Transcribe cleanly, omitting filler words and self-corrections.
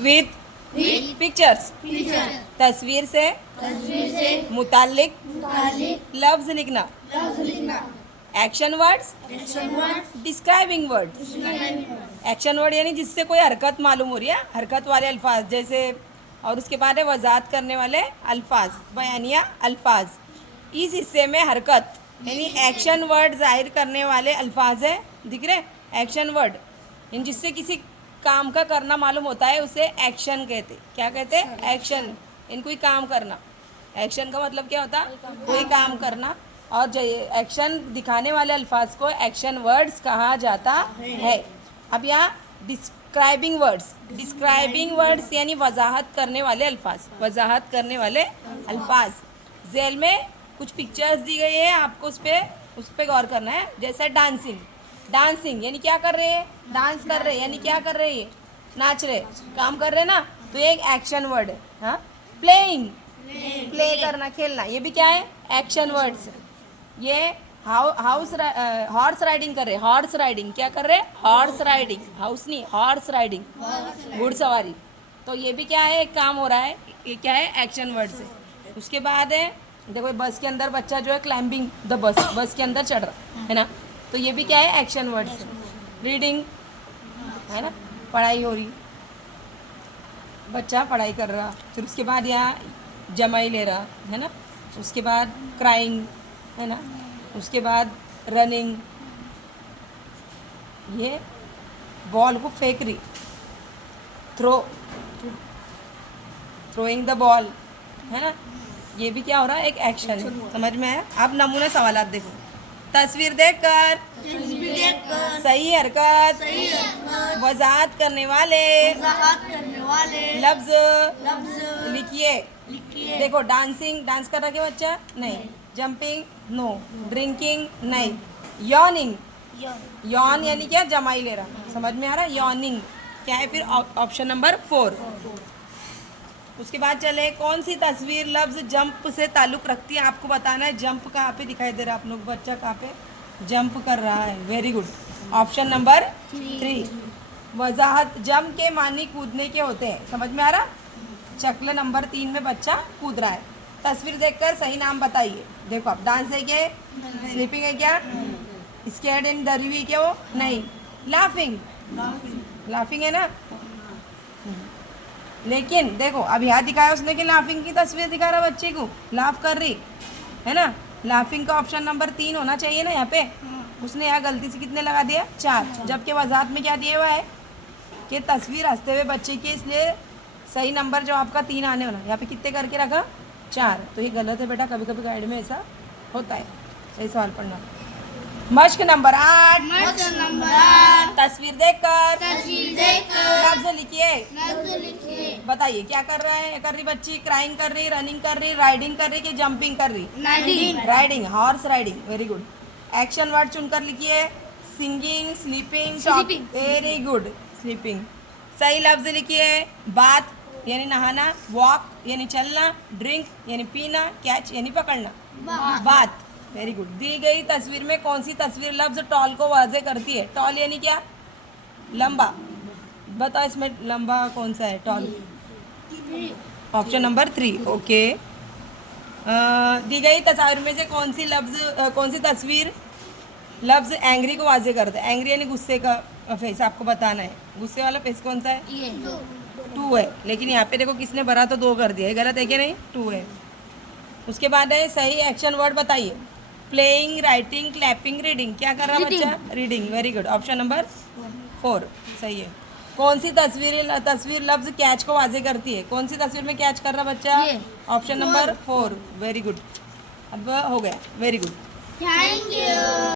With pictures. तस्वीर से मुताल्लिक लफ्ज लिखना। Action words describing words. Action word यानी जिससे कोई हरकत मालूम हो रही है, हरकत वाले अल्फाज जैसे, और उसके बाद है वजाहत करने वाले अल्फाज, बयानिया अल्फाज। इस हिस्से में हरकत यानी एक्शन वर्ड जाहिर करने वाले अल्फाज है, दिख रहे एक्शन वर्ड, यानी जिससे किसी काम का करना मालूम होता है उसे एक्शन कहते। क्या कहते हैं? एक्शन। इन कोई काम करना, एक्शन का मतलब क्या होता है? कोई काम करना। और जो एक्शन दिखाने वाले अल्फाज को एक्शन वर्ड्स कहा जाता है। अब यहाँ डिस्क्राइबिंग वर्ड्स, डिस्क्राइबिंग वर्ड्स यानी वजाहत करने वाले अल्फाज, वजाहत करने वाले अल्फाज। जेल में कुछ पिक्चर्स दी गई है, आपको उस पर गौर करना है। जैसे डांसिंग, डांसिंग यानी क्या कर रहे हैं? डांस कर रहे हैं, यानी क्या कर रहे हैं? नाच रहे, काम कर रहे हैं ना, तो ये एक एक्शन वर्ड है। हाँ, प्लेइंग, प्ले करना, खेलना, ये भी क्या है? Action words. ये हॉर्स राइडिंग कर रहे, हॉर्स राइडिंग, क्या कर रहे? हॉर्स राइडिंग, हाउस नहीं, हॉर्स राइडिंग, घुड़सवारी। तो ये भी क्या है? एक काम हो रहा है, ये क्या है? एक्शन वर्ड्स है। उसके बाद है, देखो बस के अंदर बच्चा जो है क्लाइंबिंग द बस, बस के अंदर चढ़ रहा है ना, तो ये भी क्या है? एक्शन वर्ड्स है। रीडिंग है ना, पढ़ाई हो रही, बच्चा पढ़ाई कर रहा। फिर उसके बाद यहाँ जमाई ले रहा है ना, उसके बाद क्राइंग है ना, उसके बाद रनिंग, ये बॉल को फेंक रही, थ्रोइंग द बॉल है ना, ये भी क्या हो रहा है? एक एक्शन। समझ में आया? अब नमूने सवालात देखो। तस्वीर देखकर सही हरकत वजाहत करने वाले लफ्ज लिखिए। देखो डांसिंग, डांस कर रहा है बच्चा? नहीं। Jumping, no. ड्रिंकिंग, नहीं। यॉनिंग, यॉन यानी क्या? जमाई ले रहा। समझ में आ रहा है? यॉनिंग क्या है? फिर ऑप्शन नंबर 4। उसके बाद चले, कौन सी तस्वीर लफ्ज जंप से ताल्लुक़ रखती है? आपको बताना है। जंप कहाँ पे दिखाई दे रहा है? आप लोग बच्चा कहाँ पे जंप कर रहा है? Very good, option number 3। वजाहत, जंप के मानी कूदने के होते हैं। समझ में आ रहा? शक्ल नंबर 3 में बच्चा कूद रहा है। तस्वीर देखकर सही नाम बताइए। देखो आप, डांस है क्या? स्लीपिंग है क्या? स्कैर्ड एंड डरी हुई क्या? वो नहीं। लाफिंग, लाफिंग है ना। लेकिन देखो अब यहाँ दिखाया उसने कि लाफिंग की तस्वीर दिखा रहा बच्चे को, लाफ कर रही है ना। लाफिंग का ऑप्शन नंबर 3 होना चाहिए ना यहाँ पे। उसने यहाँ गलती से कितने लगा दिया? 4, जबकि वजाहत में क्या दिया हुआ है कि तस्वीर हंसते हुए बच्चे की, इसलिए सही नंबर जो आपका 3 आने वाला, यहाँ पे कितने करके रखा? 4। तो ये गलत है बेटा, कभी कभी गाइड में ऐसा होता है। सही सवाल पढ़ना। मश्क नंबर 8, तस्वीर देखकर लफ्ज लिखिए। बताइए क्या कर रहा है? कर रही बच्ची, क्राइंग कर रही, रनिंग कर रही, राइडिंग कर रही कि जंपिंग कर रही? Riding, horse riding. Very good. Action word चुनकर लिखिए। Singing, sleeping, very good, sleeping. सही लफ्ज लिखिए। बात यानी नहाना, वॉक यानी चलना, ड्रिंक यानी पीना, कैच यानी पकड़ना, बात। Very good. दी गई तस्वीर में कौन सी तस्वीर लफ्ज टॉल को वाजे करती है? टॉल यानी क्या? लंबा। बताओ इसमें लंबा कौन सा है? Tall, option number 3। ओके। दी गई तस्वीर में से कौन सी तस्वीर लफ्ज एंग्री को वाजे करता है? एंग्री यानी गुस्से का फेस, आपको बताना है। गुस्से वाला फेस कौन सा है? 2 है, लेकिन यहाँ पे देखो किसने भरा तो 2 कर दिया है, गलत है कि नहीं? 2 है। उसके बाद है सही एक्शन वर्ड बताइए। Playing, writing, clapping, reading. क्या कर रहा बच्चा? Reading. Very good, option number 4 सही है। कौन सी तस्वीर लफ्ज कैच को वाजे करती है? कौन सी तस्वीर में कैच कर रहा बच्चा? Option number 4। वेरी गुड, अब हो गया। Very good, thank you.